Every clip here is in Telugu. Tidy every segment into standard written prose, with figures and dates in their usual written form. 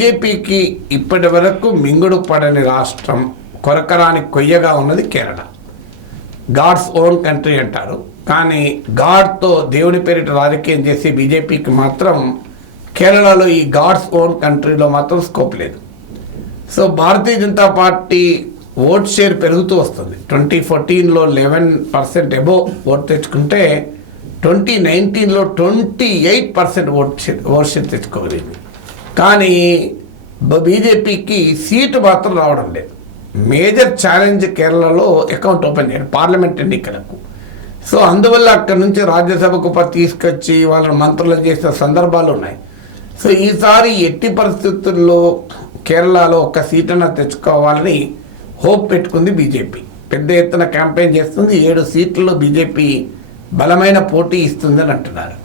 బీజేపీకి ఇప్పటి వరకు మింగుడు పడని రాష్ట్రం, కొరకరాని కొయ్యగా ఉన్నది కేరళ. గాడ్స్ ఓన్ కంట్రీ అంటారు, కానీ గాడ్తో దేవుని పేరిట రాజకీయం చేసి బీజేపీకి మాత్రం కేరళలో ఈ గాడ్స్ ఓన్ కంట్రీలో మాత్రం స్కోప్ లేదు. So Bharatiya Janata party vote share పెరుగుతూ వస్తుంది. 2014లో 11% అబోవ్ ఓట్ తెచ్చుకుంటే 2019లో 28% ఓట్ షేర్ తెచ్చుకోగలిగింది. కానీ బీజేపీకి సీటు మాత్రం రావడం లేదు. మేజర్ ఛాలెంజ్ కేరళలో అకౌంట్ ఓపెన్ చేయడం పార్లమెంట్ ఎన్నికలకు. సో అందువల్ల అక్కడి నుంచి రాజ్యసభకు తీసుకొచ్చి వాళ్ళని మంత్రులను చేసిన సందర్భాలు ఉన్నాయి. సో ఈసారి ఎట్టి పరిస్థితుల్లో కేరళలో ఒక్క సీటున తెచ్చుకోవాలని హోప్ పెట్టుకుంది బీజేపీ. పెద్ద ఎత్తున క్యాంపెయిన్ చేస్తుంది. 7 సీట్లలో బీజేపీ బలమైన పోటీ ఇస్తుందని అంటున్నారు.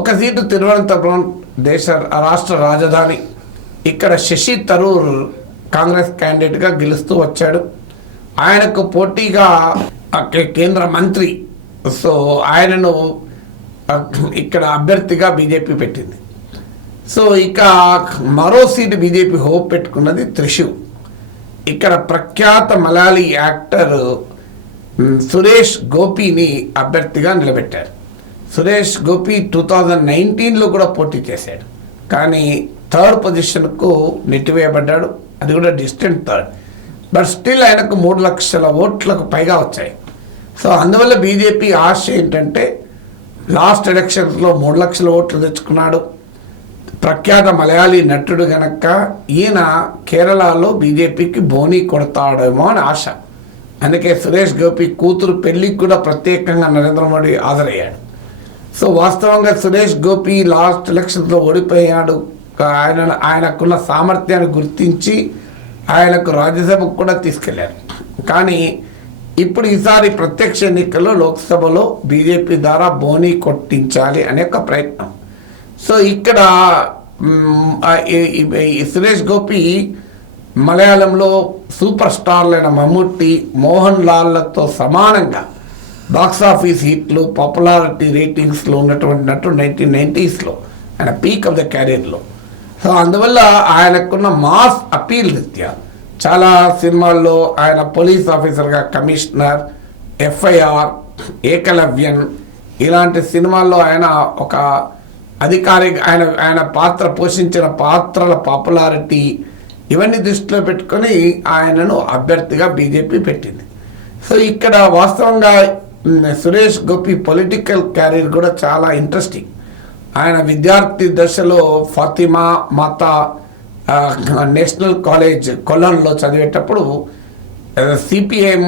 ఒక సీటు తిరువనంతపురం రాష్ట్ర రాజధాని. ఇక్కడ శశి థరూర్ కాంగ్రెస్ క్యాండిడేట్గా గెలుస్తూ వచ్చాడు. ఆయనకు పోటీగా కేంద్ర మంత్రి, సో ఆయనను ఇక్కడ అభ్యర్థిగా బీజేపీ పెట్టింది. సో ఇక మరో సీటు బీజేపీ హోప్ పెట్టుకున్నది త్రిశూర్. ఇక్కడ ప్రఖ్యాత మలయాళీ యాక్టర్ సురేష్ గోపిని అభ్యర్థిగా నిలబెట్టారు. సురేష్ గోపి 2019లో కూడా పోటీ చేశాడు, కానీ 3rd పొజిషన్కు నెట్టివేయబడ్డాడు. అది కూడా డిస్టెంట్ 3rd. బట్ స్టిల్ ఆయనకు 3 లక్షల ఓట్లకు పైగా వచ్చాయి. సో అందువల్ల బీజేపీ ఆశ ఏంటంటే లాస్ట్ ఎలక్షన్స్లో 3 లక్షల ఓట్లు తెచ్చుకున్నాడు. ప్రఖ్యాత మలయాళీ నటుడు గనక ఈయన కేరళలో బీజేపీకి బోనీ కొడతాడేమో అని ఆశ. అందుకే సురేష్ గోపి కూతురు పెళ్లికి కూడా ప్రత్యేకంగా నరేంద్ర మోడీ హాజరయ్యాడు. సో వాస్తవంగా సురేష్ గోపి లాస్ట్ ఎలక్షన్లో ఓడిపోయాడు. ఆయనకున్న సామర్థ్యాన్ని గుర్తించి ఆయనకు రాజ్యసభకు కూడా తీసుకెళ్లారు. కానీ ఇప్పుడు ఈసారి ప్రత్యక్ష ఎన్నికల్లో లోక్సభలో బీజేపీ ద్వారా బోనీ కొట్టించాలి అనే ఒక ప్రయత్నం. సో ఇక్కడ సురేష్ గోపి మలయాళంలో సూపర్ స్టార్లైన మమ్ముట్టి, మోహన్ లాల్లతో సమానంగా బాక్సాఫీస్ హిట్లు, పాపులారిటీ రేటింగ్స్లో ఉన్నటువంటి నటుడు 1990sలో ఆయన పీక్ ఆఫ్ ద కెరీర్లో. సో అందువల్ల ఆయనకున్న మాస్ అపీల్ రీత్యా చాలా సినిమాల్లో ఆయన పోలీస్ ఆఫీసర్గా కమిషనర్, FIR, ఏకలవ్యన్ ఇలాంటి సినిమాల్లో ఆయన ఒక అధికారి, ఆయన పాత్ర పోషించిన పాత్రల పాపులారిటీ ఇవన్నీ దృష్టిలో పెట్టుకొని ఆయనను అభ్యర్థిగా బీజేపీ పెట్టింది. సో ఇక్కడ వాస్తవంగా సురేష్ గోపి పొలిటికల్ క్యారియర్ కూడా చాలా ఇంట్రెస్టింగ్. ఆయన విద్యార్థి దశలో ఫాతిమా మాతా నేషనల్ కాలేజ్ కొలన్లో చదివేటప్పుడు CPIM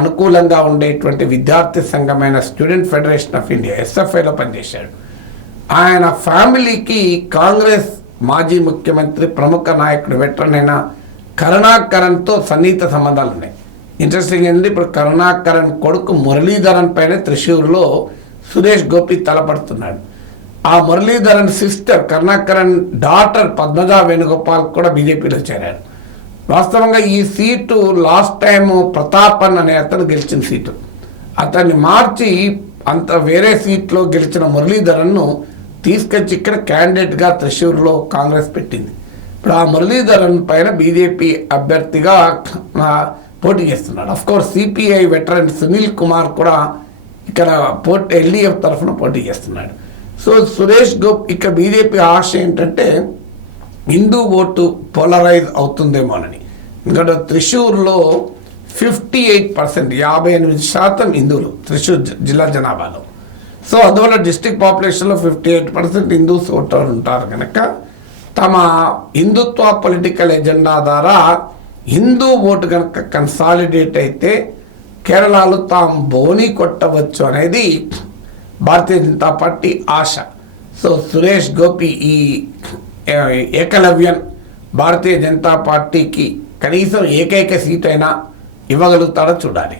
అనుకూలంగా ఉండేటువంటి విద్యార్థి సంఘమైన స్టూడెంట్ ఫెడరేషన్ ఆఫ్ ఇండియా SFIలో పనిచేశాడు. ఆయన ఫ్యామిలీకి కాంగ్రెస్ మాజీ ముఖ్యమంత్రి, ప్రముఖ నాయకుడు, వెటరన్ అయిన కరుణాకరన్తో సన్నిహిత సంబంధాలు ఉన్నాయి. ఇంట్రెస్టింగ్ ఏంటంటే ఇప్పుడు కరుణాకరన్ కొడుకు మురళీధరన్ పైన త్రిశూర్లో సురేష్ గోపి తలపడుతున్నాడు. ఆ మురళీధరన్ సిస్టర్ కరుణాకరన్ డాటర్ పద్మజా వేణుగోపాల్ కూడా బీజేపీలో చేరాడు. వాస్తవంగా ఈ సీటు లాస్ట్ టైం ప్రతాపన్ అనే అతను గెలిచిన సీటు. అతన్ని మార్చి వేరే సీట్లో గెలిచిన మురళీధరన్ను తీసుకొచ్చి ఇక్కడ క్యాండిడేట్గా త్రిశూర్లో కాంగ్రెస్ పెట్టింది. ఇప్పుడు ఆ మురళీధరన్ పైన బీజేపీ అభ్యర్థిగా పోటీ చేస్తున్నాడు. Of course CPI veteran Sunil Kumar కూడా ఇక్కడ LDF తరఫున పోటీ చేస్తున్నాడు. సో సురేష్ గోపి ఇక్కడ బీజేపీ ఆశ ఏంటంటే హిందూ ఓటు పోలరైజ్ అవుతుందేమోనని. ఎందుకంటే త్రిశూర్లో 58%, 58% హిందువులు త్రిశూర్ జిల్లా జనాభాలో. సో అందువల్ల డిస్ట్రిక్ట్ పాపులేషన్లో 58% హిందూస్ ఓటర్ ఉంటారు కనుక తమ హిందుత్వ పొలిటికల్ ఎజెండా ద్వారా హిందూ ఓటు కనుక కన్సాలిడేట్ అయితే కేరళలో తాము బోనీ కొట్టవచ్చు అనేది భారతీయ జనతా పార్టీ ఆశ. సో సురేష్ గోపి ఈ ఏకలవ్యన్ భారతీయ జనతా పార్టీకి కనీసం ఏకైక సీట్ అయినా ఇవ్వగలుగుతాడో చూడాలి.